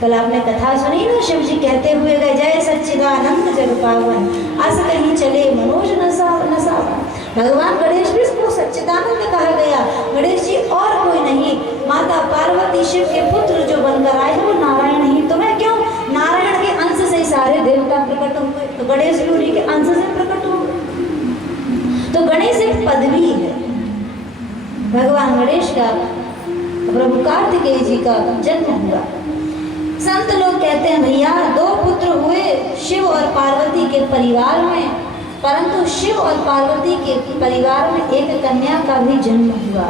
कल आपने कथा सुनी ना, शिव जी कहते हुए गए जय सच्चिदानंद जग पावन, अस कहीं चले मनोज नसावन। भगवान गणेश भी इसको सच्चिदानंद कहा गया। गणेश जी और कोई नहीं, माता पार्वती शिव के पुत्र जो बनकर आए हैं वो नारायण ही तो है। क्यों? नारायण के अंश से सारे देवता प्रकट हुए, तो गणेश भी उन्हीं के अंश से प्रकट हुए। तो गणेश एक पदवी है। भगवान गणेश का, प्रभु कार्तिकेय जी का जन्म हुआ। संत लोग कहते हैं भैया दो पुत्र हुए शिव और पार्वती के परिवार में, परंतु शिव और पार्वती के परिवार में एक कन्या का भी जन्म हुआ।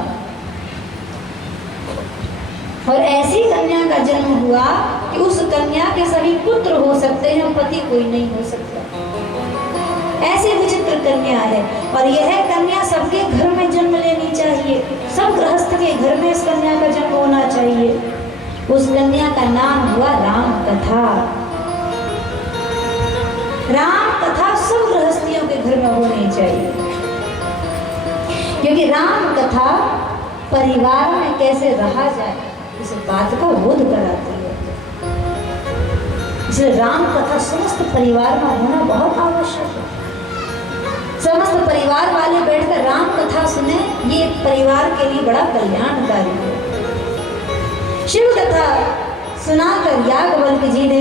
और ऐसी कन्या का जन्म हुआ कि उस कन्या के सभी पुत्र हो सकते हैं, पति कोई नहीं हो सकता। ऐसी विचित्र कन्या है। और यह कन्या सबके घर में जन्म लेनी चाहिए, सब गृहस्थ के घर में इस कन्या का जन्म होना चाहिए। उस कन्या का नाम हुआ राम कथा। राम कथा सब गृहस्थियों के घर में होनी चाहिए, क्योंकि राम कथा परिवार में कैसे रहा जाए इस बात का बोध कराती है। इसलिए राम कथा समस्त परिवार में होना बहुत आवश्यक है। समस्त परिवार वाले बैठकर राम कथा सुने, ये परिवार के लिए बड़ा कल्याणकारी है। शिव कथा सुनाकर याज्ञवल्क जी ने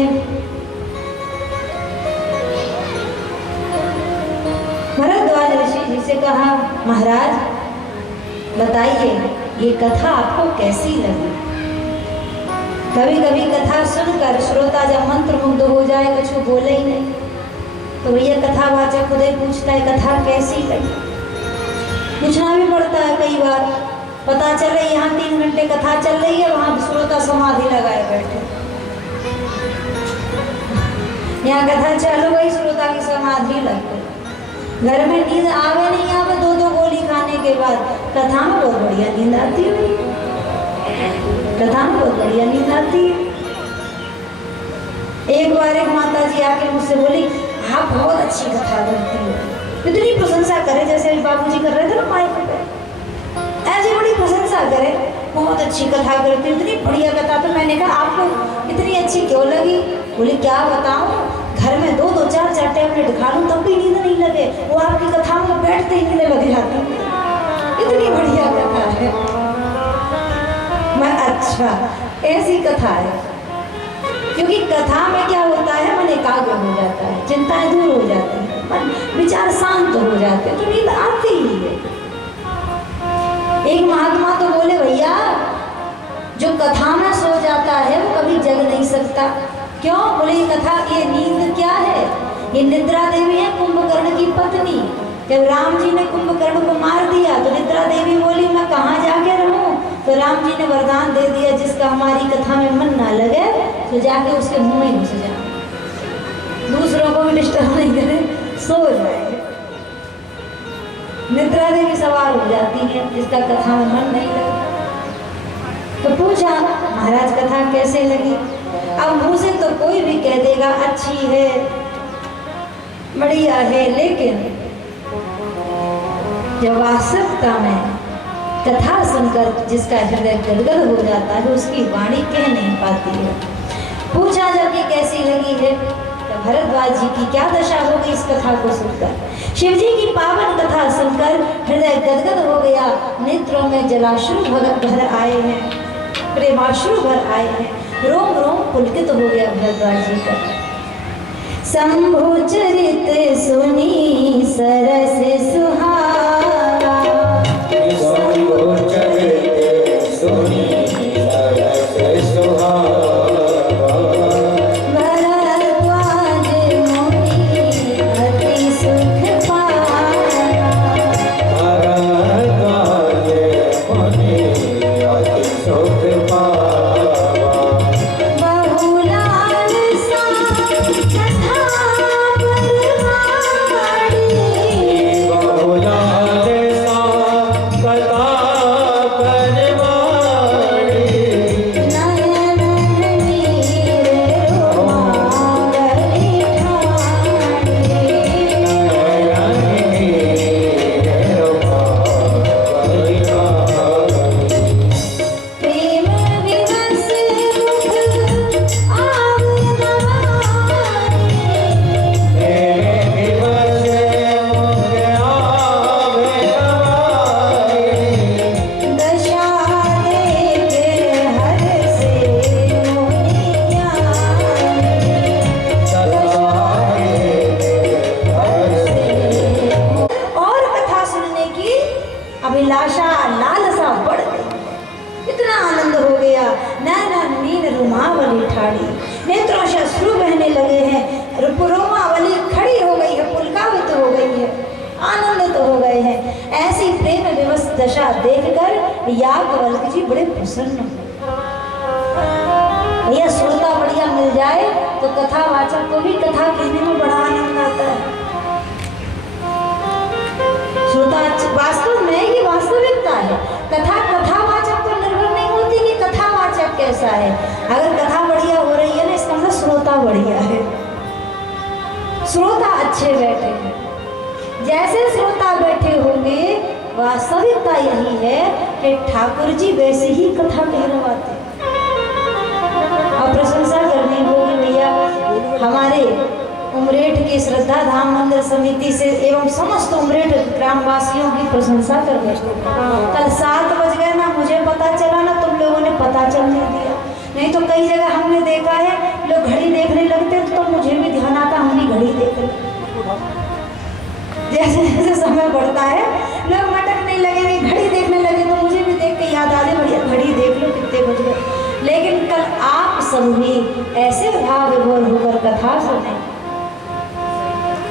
भरद्वाज ऋषि जी से कहा, महाराज बताइए ये कथा आपको कैसी लगी? कभी कभी कथा सुनकर श्रोता जब मंत्र मुग्ध हो जाए, कुछ बोले ही नहीं, तो भैया कथावाचक खुद ही पूछता है कथा कैसी लगी। पूछना भी पड़ता है कई बार। पता चले यहाँ 3 घंटे कथा चल रही है, वहां श्रोता समाधि लगाए बैठे। यहाँ कथा चालू गई, श्रोता की समाधि लग गई। घर में नींद आवे नहीं आवे, 2-2 गोली खाने के बाद कथा में बहुत बढ़िया नींद आती है। कथा में बहुत बढ़िया नींद आती है। एक बार एक माता जी आके मुझसे बोली, आप बहुत अच्छी कथा करती हो। इतनी प्रशंसा करे जैसे बाबूजी कर रहे थे ना माइक पे, ऐसी बड़ी प्रशंसा करे, बहुत अच्छी कथा करती हो, इतनी बढ़िया कथा। तो मैंने कहा आपको इतनी अच्छी क्यों लगी? बोली क्या बताऊं, घर में 2-2, 4-4 टैबलेट खा लूं तब भी नींद नहीं लगे, वो आपकी कथा में बैठते ही नींद लग जाती, इतनी बढ़िया कथा है। मैं अच्छा ऐसी कथा है, क्योंकि कथा में क्या होता है, मन एकाग्र हो जाता है, चिंताएं दूर हो जाती है, मन विचार शांत हो जाते हैं, तो नींद आती ही है। एक महात्मा तो बोले भैया जो कथा में सो जाता है वो कभी जग नहीं सकता। क्यों? बोले ये कथा, ये नींद क्या है, ये निद्रा देवी है कुंभकर्ण की पत्नी। जब राम जी ने कुंभकर्ण को मार दिया तो निद्रा देवी बोली मैं कहाँ जाके रहूं? तो राम जी ने वरदान दे दिया, जिसका हमारी कथा में मन ना लगे तो जाके उसके मुंह में घुस जाए, दूसरों को भी डिस्टर्ब नहीं करे, सो जाए। निद्रा देवी सवार हो जाती है जिसका कथा में मन नहीं लगता। तो पूछा महाराज कथा कैसे लगी? अब मुँह से तो कोई भी कह देगा अच्छी है, बढ़िया है, लेकिन जब वास्तविकता में कथा सुनकर जिसका हृदय गदगद हो जाता है उसकी वाणी कह नहीं पाती है। पूछा जब कि कैसी लगी है, तो भरद्वाज जी की क्या दशा हो गई इस कथा को सुनकर। शिव जी की पावन कथा सुनकर हृदय गदगद हो गया, नेत्रों में जलाश्रु भर आए हैं, प्रेमाश्रु भर आए हैं, रोम रोम पुलकित हो गया भरद्वाज जी का। शंभु चरित सुनी सरस सुहावा, शंभु चरित सुनी सरस सुहावा, भरद्वाज मुनि अति सुख पावा, भरद्वाज मुनि अति सुख पावा। बहुला रुमावली ठाड़ी, नेत्रों से अश्रु बहने लगे हैं, रोमावली खड़ी हो गई है, पुलकावित हो गई है, आनंदित हो गए हैं। ऐसी प्रेम विवश दशा देखकर याज्ञवल्क्य जी बड़े प्रसन्न हुए। भैया श्रोता बढ़िया मिल जाए तो कथावाचक को भी कथा कहने में बड़ा आनंद आता है। श्रोता वास्तव में ये वास्तविकता है। कथावाचक पर निर्भर नहीं होती कि कथावाचक कैसा है। अगर कथा बढ़िया हो रही है ना, इसका मतलब श्रोता बढ़िया है, श्रोता अच्छे बैठे हैं। जैसे श्रोता बैठे होंगे, वास्तविकता यही है कि ठाकुर जी वैसे ही कथा कहलवाते। अब प्रशंसा करनी होगी भैया हमारे उमरेठ की श्रद्धा धाम मंदिर समिति से एवं समस्त उमरेठ ग्रामवासियों की प्रशंसा कर रहे। कल 7 बज गए ना, मुझे पता चला ना, तुम लोगों ने पता चलने दिया। नहीं तो कई जगह हमने देखा है लोग घड़ी देखने लगते तो मुझे भी ध्यान आता, हम भी घड़ी देख रहे। जैसे जैसे समय बढ़ता है लोग मटकने लगे, घड़ी देखने लगे, तो मुझे भी देख के याद आ रही, बढ़िया घड़ी देख लो कितने बज गए। लेकिन कल आप सब भी ऐसे भाव विभोर होकर कथा सुने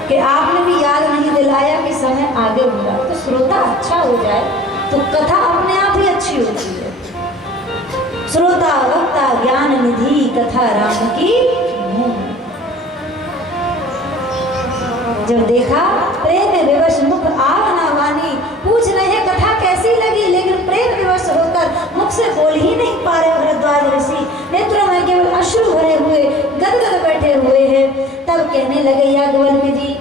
कि आपने भी याद नहीं दिलाया कि समय आगे हो रहा। तो श्रोता अच्छा हो जाए तो कथा अपने आप ही अच्छी होती है। श्रोता वक्ता ज्ञान निधि कथा राम की धूम। जब देखा प्रेम विवश मुख आवना वाणी, पूछ रहे कथा कैसी लगी, लेकिन प्रेम विवश होकर मुख से बोल ही नहीं पा रहे भरद्वाज ऋषि, नेत्रों में केवल अश्रु भरे हुए गदगद बैठे हुए हैं। तब कहने लगे याज्ञवल्क्य जी,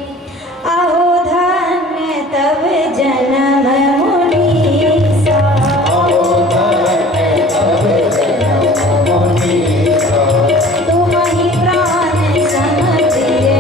आहो धन्य तब जन्म मुनीसा, तुम ही प्राण समझिए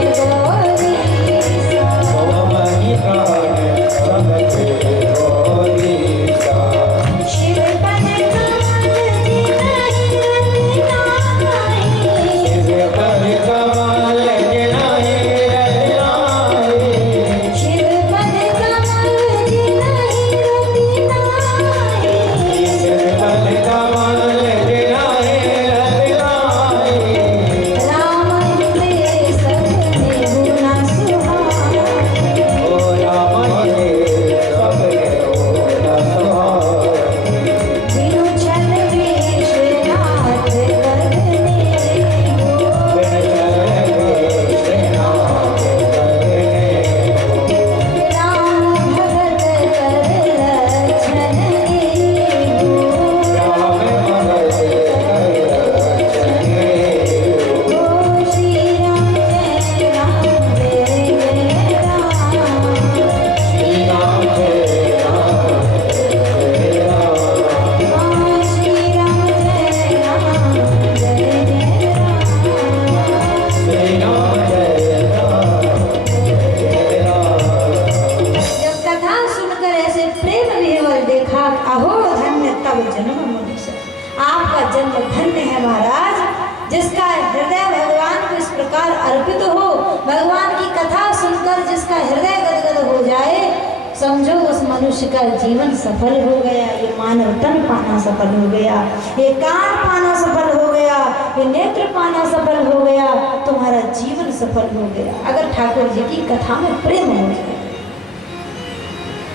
समझो उस मनुष्य का जीवन सफल हो गया। ये मानव तन पाना सफल हो गया, ये कान पाना सफल हो गया, ये नेत्र पाना सफल हो गया, तुम्हारा जीवन सफल हो गया। अगर ठाकुर जी की कथा में प्रेम हो जाए,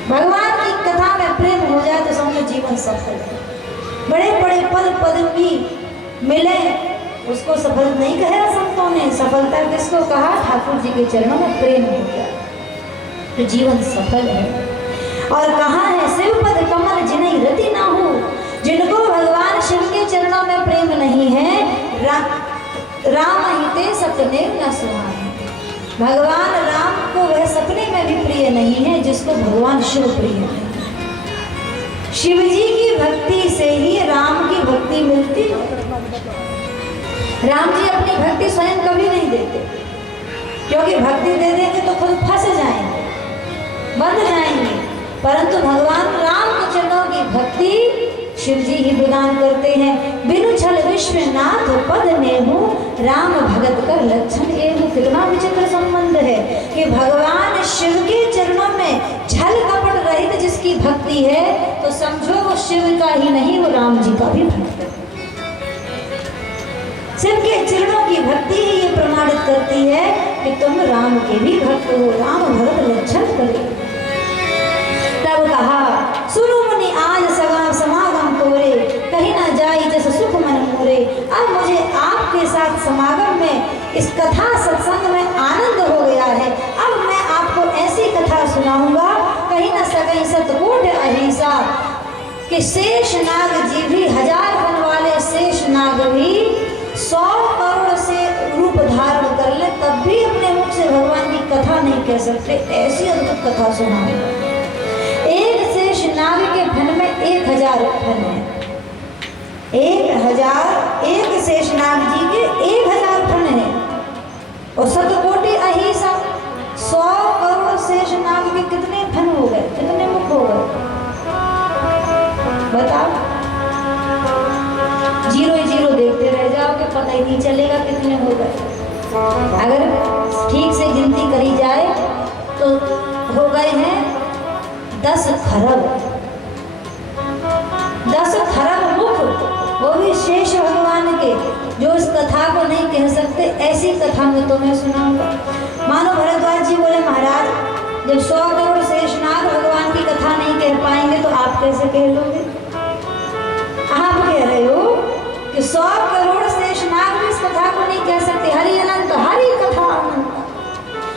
भगवान की कथा में प्रेम हो जाए तो समझो जीवन सफल है। बड़े बड़े पद पदवी मिले उसको सफल नहीं कहा संतों ने। सफलता किसको कहा? ठाकुर जी के चरणों में प्रेम हो गया तो जीवन सफल है। और कहा है शिव पद कमल जिन्हें रति ना हो, जिनको भगवान शिव के चरणों में प्रेम नहीं है, राम हिते सपने न सुहाए। भगवान राम को वह सपने में भी प्रिय नहीं है जिसको भगवान शिव प्रिय है। शिव जी की भक्ति से ही राम की भक्ति मिलती है। राम जी अपनी भक्ति स्वयं कभी नहीं देते, क्योंकि भक्ति दे देंगे तो खुद फंस जाएंगे, बंध जाएंगे। परंतु भगवान राम के चरणों की भक्ति शिव जी ही प्रदान करते हैं। बिनु छल विश्वनाथ पद नेहु, राम भगत कर लक्षण एहु। कितना विचित्र संबंध है कि भगवान शिव के चरणों में छल कपट रहित जिसकी भक्ति है तो समझो वो शिव का ही नहीं, वो राम जी का भी भक्त है। शिव के चरणों की भक्ति ही ये प्रमाणित करती है कि तुम राम के भी भक्त हो। राम भगत लक्षण करे। तब कहा सुनो मुनि आज समागम तोरे, कहीं ना जाई जैसे सुख मन मोरे। अब मुझे आपके साथ समागम में इस कथा सत्संग में आनंद हो गया है। अब मैं आपको ऐसी कथा सुनाऊंगा, कहीं न सकई सतकोट अहिंसा कि शेष नाग जी भी 1000 फन वाले शेष नाग भी 100 करोड़ से रूप धारण कर ले तब भी अपने मुख से भगवान की कथा नहीं कह सकते। ऐसी अद्भुत कथा सुनाऊंगा। एक शेष नाग के फन में 1000 फन है। 1000 एक शेष नाग जी के 1000 फन है और सतकोटि अहिंसा 100 करोड़ शेष नाग के कितने फन हो गए, कितने मुख हो गए बताओ। 0 ही 0 देखते रह जाओगे, पता ही नहीं चलेगा कितने हो गए। अगर ठीक से गिनती करी जाए तो हो गए हैं 10 खरब। 10 खरब मुख, वो भी शेष भगवान के, जो इस कथा को नहीं कह सकते। ऐसी कथा में तुम्हें सुनाऊंगा। मानो भरद्वाज जी बोले महाराज जब 100 करोड़ शेष नाग भगवान की कथा नहीं कह पाएंगे तो आप कैसे कह लोगे। आप कह रहे हो कि 100 करोड़ शेष नाग भी इस कथा को नहीं कह सकते। हरि अनंत, हरि कथा अनंत,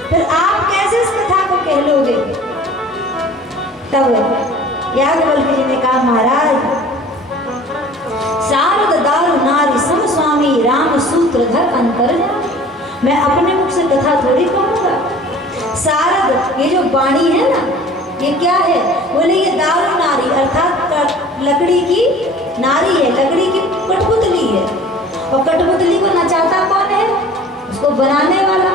फिर आप कैसे इस कथा को कह लोगे। तब याज्ञवल्क्य जी ने कहा महाराज शारद दारु नारी सम स्वामी राम सूत्रधर अंतर। मैं अपने मुख से कथा थोड़ी कहूँगा। शारद ये जो वाणी है ना, ये क्या है, बोले ये दारू नारी अर्थात लकड़ी की नारी है, लकड़ी की कठपुतली है। और कठपुतली को नचाता कौन है, उसको बनाने वाला।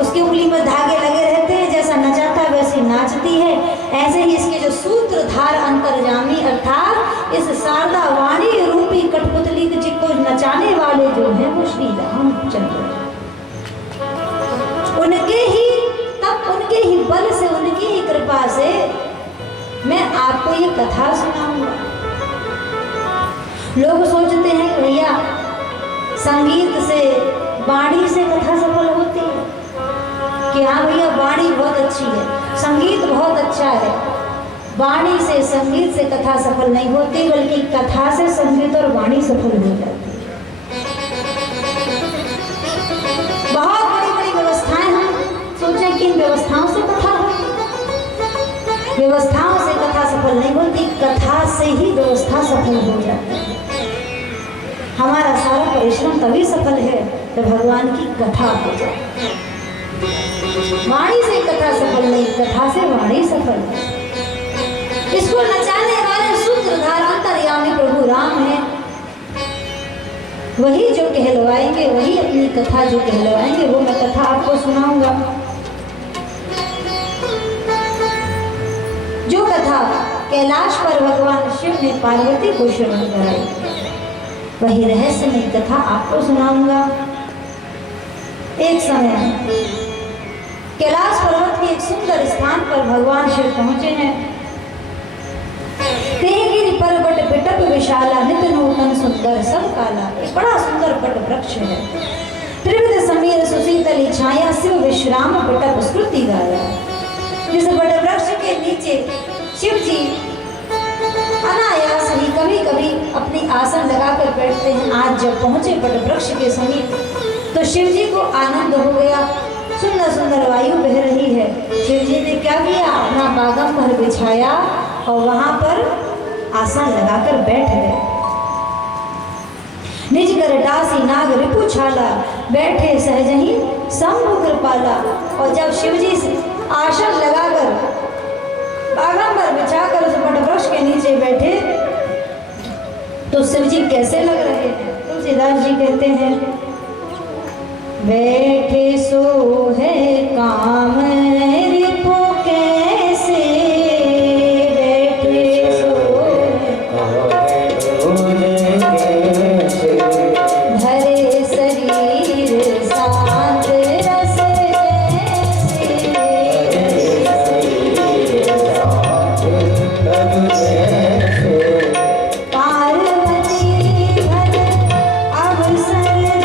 उसकी उंगली में धागे लगे रहते हैं, जैसा नचाता वैसी नाचती है। ऐसे ही इसके जो सूत्रधार अंतर्यामी अर्थात इस शारदा वाणी रूपी कठपुतली को नचाने वाले जो है वो श्री रामचंद्र। उनके ही बल से, उनकी ही कृपा से मैं आपको ये कथा सुनाऊंगा। लोग सोचते हैं कि भैया संगीत से, वाणी से कथा सफल होती है कि हाँ भैया वाणी बहुत अच्छी है, संगीत बहुत अच्छा है। वाणी से, संगीत से कथा सफल नहीं होती, बल्कि कथा से संगीत और वाणी सफल हो जाती है। बहुत बड़ी बड़ी व्यवस्थाएं हम सोचें कि इन व्यवस्थाओं से कथा होती, व्यवस्थाओं से कथा सफल नहीं होती, कथा से ही व्यवस्था सफल हो जाती है। हमारा सारा परिश्रम तभी सफल है जब भगवान की कथा हो जाए। वाणी से कथा सफल नहीं, कथा से वाणी सफल है। इसको नचाने वाले सूत्रधार अंतर्यामी प्रभु राम है। वही जो कहलवाएंगे, वही अपनी कथा जो कहलवाएंगे, वो मैं कथा आपको सुनाऊंगा। जो कथा कैलाश पर भगवान शिव ने पार्वती को श्रवण कराई, वही रहस्यमय कथा आपको सुनाऊंगा। एक समय कैलाश पर्वत के एक सुंदर स्थान पर भगवान शिव पहुंचे हैं। तेगिरि पर्वत बिटप विशाला नित नूतन सुंदर सब काला। एक बड़ा सुंदर बट वृक्ष है। त्रिविध समीर सुशीतली छाया शिव विश्राम बिटप स्कृति गाया। जिस बट वृक्ष के नीचे शिव जी अनायास ही कभी कभी अपनी आसन लगाकर बैठते हैं। आज जब पहुंचे बट वृक्ष के समीप तो शिव जी को आनंद हो गया। सुंदर सुंदर वायु बह रही है। शिव जी ने क्या किया, अपना बागंबर बिछाया और वहां पर आसन लगाकर बैठ गए। निज कर दासी नाग रिपु छाला, बैठे सहज ही शंभु कृपाला। और जब शिव जी आसन लगाकर बागंबर बिछाकर उस बट वृक्ष के नीचे बैठे तो शिव जी कैसे लग रहे हैं। तुलसीदास जी कहते हैं, बैठे सो है काम रिपु कैसे, बैठे सो धरे शरीर शांत रस पार्वती भर अवसर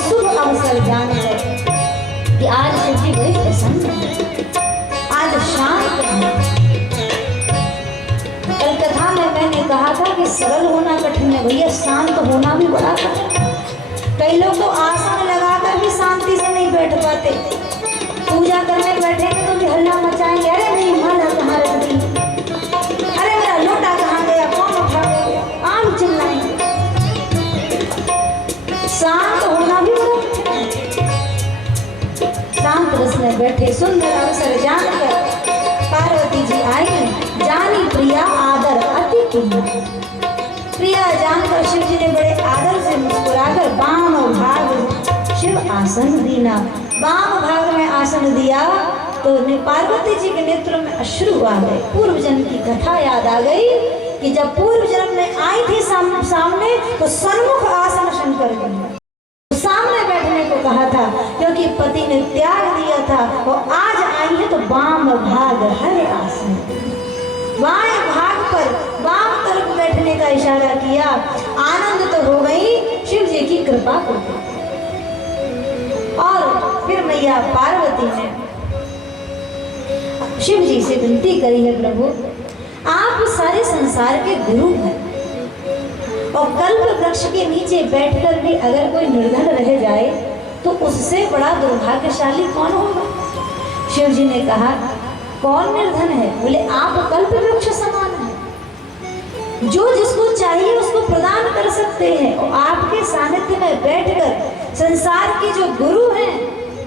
शुभ अवसर जानकर कि आज शिव जी बड़े प्रसन्न हैं, आज शांत हैं। कल कथा में मैंने कहा था कि सरल होना कठिन है, भैया शांत होना भी बड़ा कठिन है। कई लोग तो आसन लगाकर भी शांति से नहीं बैठ पाते, पूजा करने बैठेंगे तो भी हल्ला मचाएंगे, अरे मेरी माला कहाँ रख दी, अरे मेरा लोटा कहाँ गया, कौन उठा गया, आम चिल्लाएंगे। शांत होना भी बड़ा कठिन है। शांत रस में बैठे सुंदर अवसर जानकर पार्वती जी आई, जानी प्रिया आदर अति प्रिया। प्रिया जानकर शिव जी ने बड़े आदर से मुस्कुराकर वाम भाग शिव आसन दीना, वाम भाग में आसन दिया तो पार्वती जी के नेत्र में अश्रु आ गए। पूर्व जन्म की कथा याद आ गई कि जब पूर्व जन्म में आई थी सामने तो सन्मुख आसन शंकर ने सामने बैठने को कहा था, क्योंकि पति ने त्याग दिया था। और आज आई है तो वाम भाग है आसन, वाम भाग पर वाम तरफ बैठने का इशारा किया। आनंद तो हो गई शिव जी की कृपा को। और फिर मैया पार्वती ने शिव जी से विनती करी है, प्रभु आप सारे संसार के गुरु हैं और कल्प वृक्ष के नीचे बैठकर भी अगर कोई निर्धन रह जाए तो उससे बड़ा दुर्भाग्यशाली कौन होगा। शिव जी ने कहा कौन निर्धन है? बोले आप कल्प वृक्ष समान हैं, जो जिसको चाहिए उसको प्रदान कर सकते हैं। और आपके सानिध्य में बैठकर संसार के जो गुरु हैं,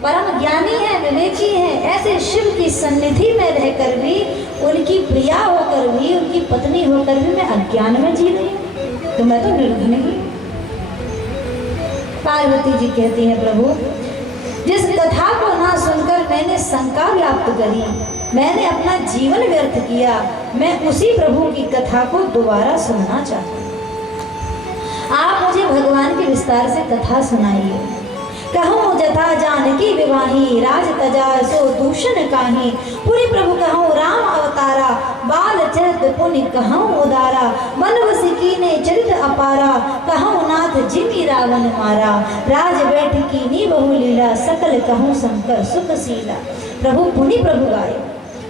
परम ज्ञानी हैं, विवेकी हैं, ऐसे शिव की सन्निधि में रहकर भी, उनकी प्रिया होकर भी, उनकी पत्नी होकर भी मैं अज्ञान में जी रही हूँ, तो मैं तो निर्धन ही। पार्वती जी कहती हैं प्रभु जिस कथा को ना सुनकर मैंने शंका व्याप्त करी, मैंने अपना जीवन व्यर्थ किया, मैं उसी प्रभु की कथा को दोबारा सुनना चाहती हूँ। आप मुझे भगवान की विस्तार से कथा सुनाइए। कहूँ जथा जानकी विवाही, राज तजा सो दूषण काही, पुरी प्रभु कहूँ राम अवतारा, बाल चरित पुनि कहूँ उदारा, मनवसी कीने चरित अपारा, कहूँ नाथ जिमि रावण मारा, राज बैठ कीनी बहु लीला, सकल कहूँ शंकर सुखशीला। प्रभु पुनि प्रभु गाए,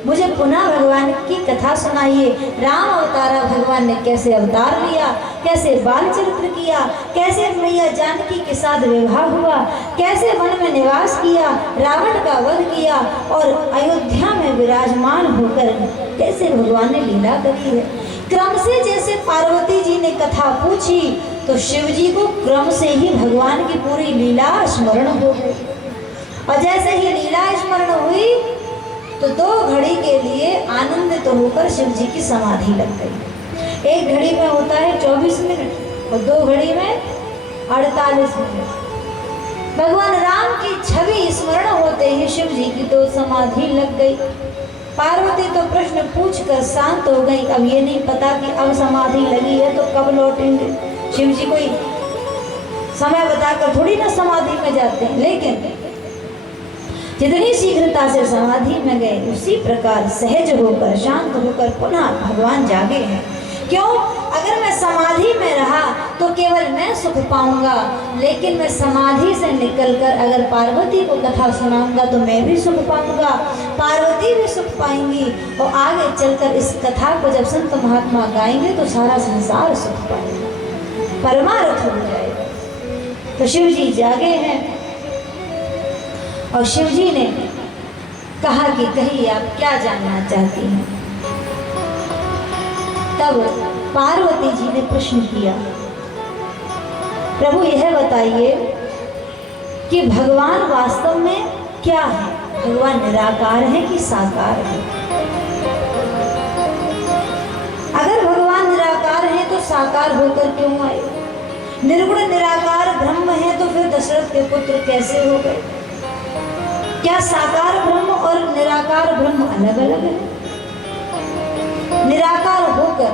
मुझे पुनः भगवान की कथा सुनाइए। राम अवतारा भगवान ने कैसे अवतार लिया, कैसे बाल चरित्र किया, कैसे मैया जानकी के साथ विवाह हुआ, कैसे वन में निवास किया, रावण का वध किया और अयोध्या में विराजमान होकर कैसे भगवान ने लीला करी है। क्रम से जैसे पार्वती जी ने कथा पूछी तो शिव जी को क्रम से ही भगवान की पूरी लीला स्मरण हो गई। और जैसे ही लीला स्मरण हुई तो 2 घड़ी के लिए आनंदित होकर शिव जी की समाधि लग गई। 1 घड़ी में होता है 24 मिनट और 2 घड़ी में 48 मिनट। भगवान राम की छवि स्मरण होते ही शिव जी की तो समाधि लग गई। पार्वती तो प्रश्न पूछकर शांत हो गई। अब ये नहीं पता कि अब समाधि लगी है तो कब लौटेंगे। शिव जी कोई समय बताकर थोड़ी ना समाधि में जाते हैं, लेकिन जितनी शीघ्रता से समाधि में गए उसी प्रकार सहज होकर शांत होकर पुनः भगवान जागे हैं। क्यों? अगर मैं समाधि में रहा तो केवल मैं सुख पाऊंगा, लेकिन मैं समाधि से निकलकर अगर पार्वती को कथा सुनाऊंगा तो मैं भी सुख पाऊंगा, पार्वती भी सुख पाएंगी और आगे चलकर इस कथा को जब संत महात्मा गाएंगे तो सारा संसार सुख पाएगा, परमार्थ हो जाएगा। तो शिव जी जागे हैं और शिव जी ने कहा कि कहिए आप क्या जानना चाहती हैं। तब पार्वती जी ने प्रश्न किया, प्रभु यह बताइए कि भगवान वास्तव में क्या है? भगवान निराकार है कि साकार है? अगर भगवान निराकार है तो साकार होकर क्यों आए? निर्गुण निराकार ब्रह्म है तो फिर दशरथ के पुत्र कैसे हो गए? क्या साकार ब्रह्म और निराकार ब्रह्म अलग अलग है? निराकार होकर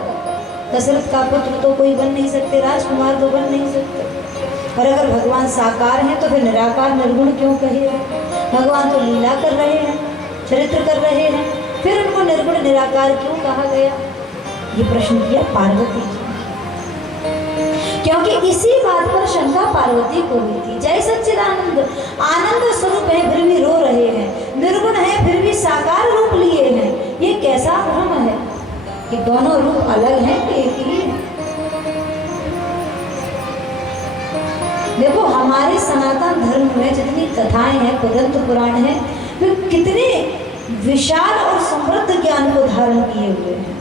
दशरथ का पुत्र तो कोई बन नहीं सकते, राजकुमार तो बन नहीं सकते। और अगर भगवान साकार हैं तो फिर निराकार निर्गुण क्यों कहे? भगवान तो लीला कर रहे हैं, चरित्र कर रहे हैं, फिर उनको निर्गुण निराकार क्यों कहा गया? ये प्रश्न किया पार्वती जी। क्योंकि इसी बात पर शंका पार्वती को हुई थी। जय सच्चिदानंद, आनंद स्वरूप है फिर भी रो रहे हैं, निर्गुण है फिर भी साकार रूप लिए हैं। ये कैसा भ्रम है कि दोनों रूप अलग हैं कि एक ही है। देखो हमारे सनातन धर्म में जितनी कथाएं हैं, कुदंत पुराण है, वे कितने विशाल और समृद्ध ज्ञान को धारण किए हुए हैं।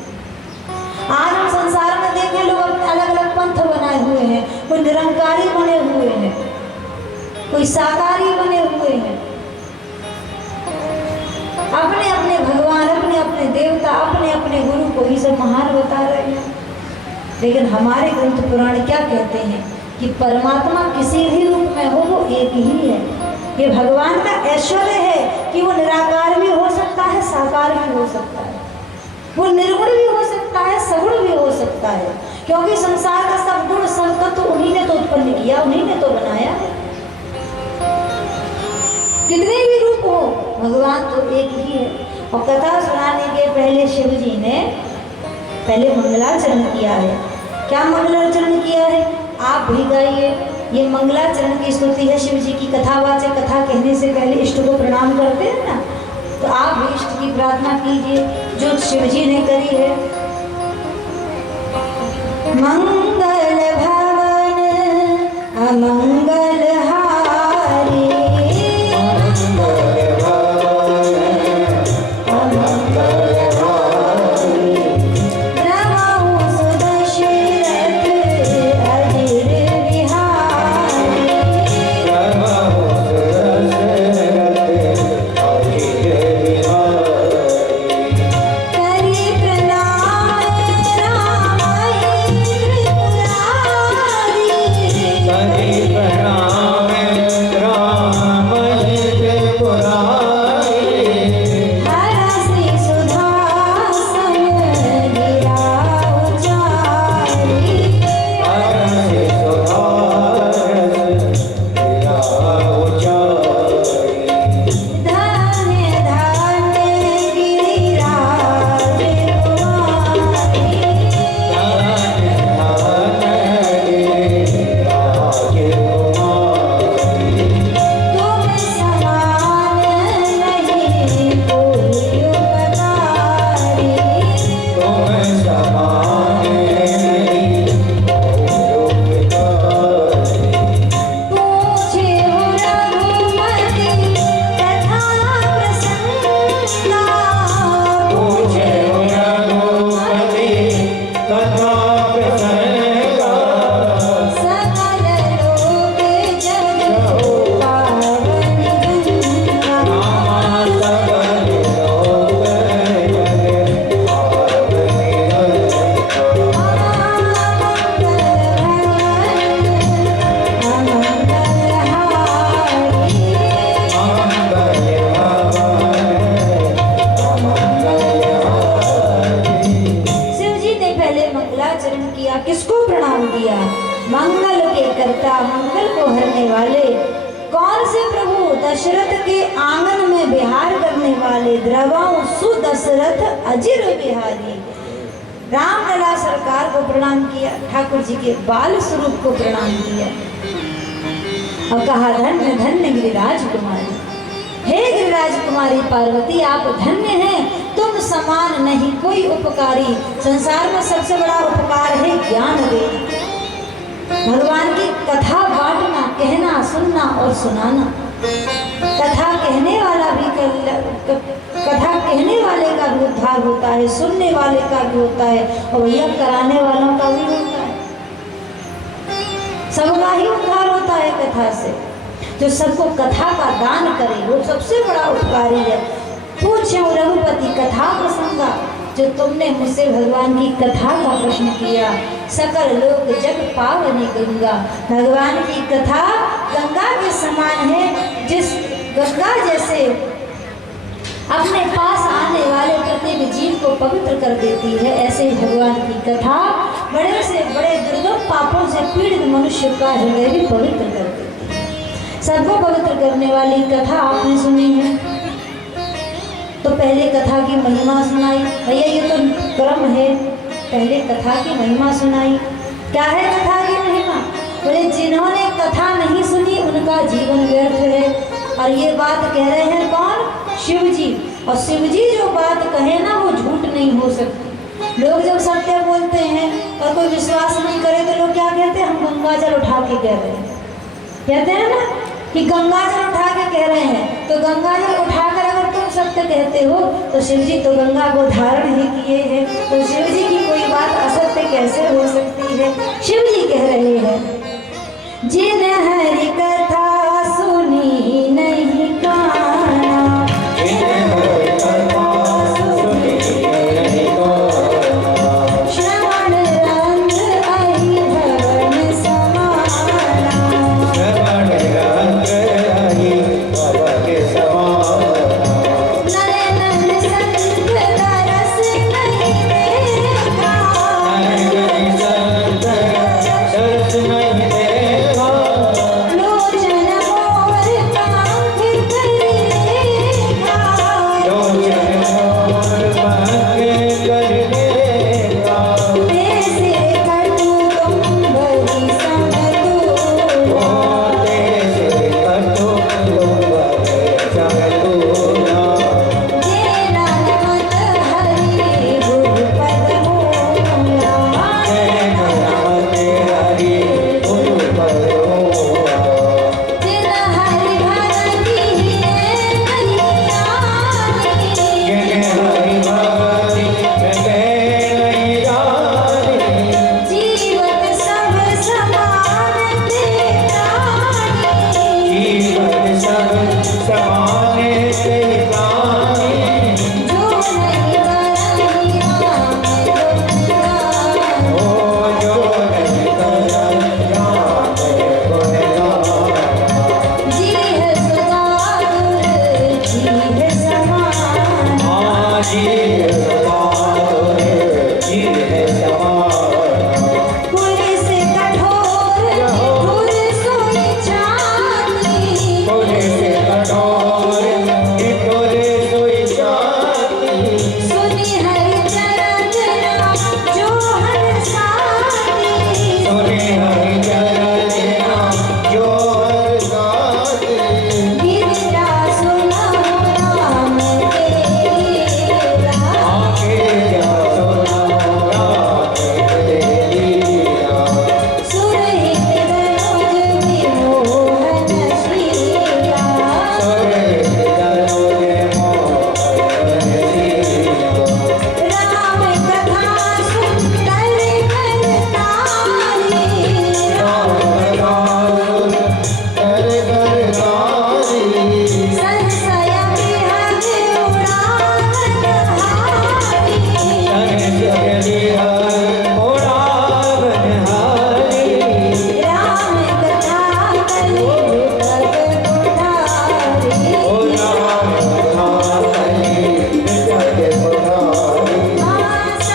आज हम संसार में देखें, लोग अपने अलग अलग पंथ बनाए हुए हैं, कोई निरंकारी बने हुए हैं, कोई साकारी बने हुए हैं, अपने अपने भगवान, अपने अपने देवता, अपने अपने गुरु को ही सब महान बता रहे हैं। लेकिन हमारे ग्रंथ पुराण क्या कहते हैं कि परमात्मा किसी भी रूप में हो वो एक ही है। ये भगवान का ऐश्वर्य है कि वो निराकार भी हो सकता है, साकार भी हो सकता है, वो निर्गुण भी हो सकता है, सगुण भी हो सकता है, क्योंकि संसार का सब गुण सब तत्व उन्हीं ने तो उत्पन्न किया, उन्हीं ने तो बनाया है। कितने भी रूप हो, भगवान तो एक ही है। और कथा सुनाने के पहले शिव जी ने पहले मंगलाचरण किया है। क्या मंगलाचरण किया है? आप भी गाइए। ये मंगलाचरण की स्तुति है शिव जी की। कथावाचक कथा कहने से पहले इष्ट को प्रणाम करते हैं ना, तो आप भी इष्ट की प्रार्थना कीजिए जो शिव जी ने करी है। मंगल भवन अमंगल हारी, किसको प्रणाम किया? मंगल के कर्ता, मंगल को हरने वाले। कौन से प्रभु? दशरथ के आंगन में विहार करने वाले, द्रवाओं सुदशरथ अजिर बिहारी। रामलला सरकार को प्रणाम किया, ठाकुर जी के बाल स्वरूप को प्रणाम किया और कहा धन्य धन्य गिरिराज कुमारी। हे गिरिराज कुमारी पार्वती, आप धन्य हैं, तुम समान नहीं कोई उपकारी। संसार में सबसे बड़ा उपकार है ज्ञान देना, भगवान की कथा बांटना, कहना, सुनना और सुनाना। कथा कहने वाला भी कथा कहने वाले का भी उद्धार होता है, सुनने वाले का भी होता है और भैया कराने वालों का भी होता है। सबका ही उद्धार होता है कथा से। जो सबको कथा का दान करे वो सबसे बड़ा उपकारी है। पूछो रघुपति कथा प्रसंगा, जो तुमने मुझसे भगवान की कथा का प्रश्न किया। सकल लोग जग पावनी गंगा, भगवान की कथा गंगा के समान है। जिस गंगा जैसे अपने पास आने वाले प्रत्येक जीव को पवित्र कर देती है, ऐसे ही भगवान की कथा बड़े से बड़े दुर्गम पापों से पीड़ित मनुष्य का हृदय भी पवित्र कर देती है। सबको पवित्र करने वाली कथा आपने सुनी है, तो पहले कथा की महिमा सुनाई। भैया ये तो क्रम है, पहले कथा की महिमा सुनाई। क्या है कथा की महिमा? बोले जिन्होंने कथा नहीं सुनी उनका जीवन व्यर्थ है। और ये बात कह रहे हैं कौन? शिव जी। और शिव जी जो बात कहे ना वो झूठ नहीं हो सकती। लोग जब सत्य बोलते हैं और कोई विश्वास नहीं करे तो लोग क्या कहते हैं? हम गंगा जल उठा के कह रहे हैं, कहते हैं ना कि गंगा जल उठा के कह रहे हैं। तो गंगा जल उठाकर अगर तुम सत्य कहते हो तो शिव जी तो गंगा को धारण ही किए हैं, तो शिव जी की कोई बात असत्य कैसे हो सकती है? शिव जी कह रहे हैं जिन हरि कथा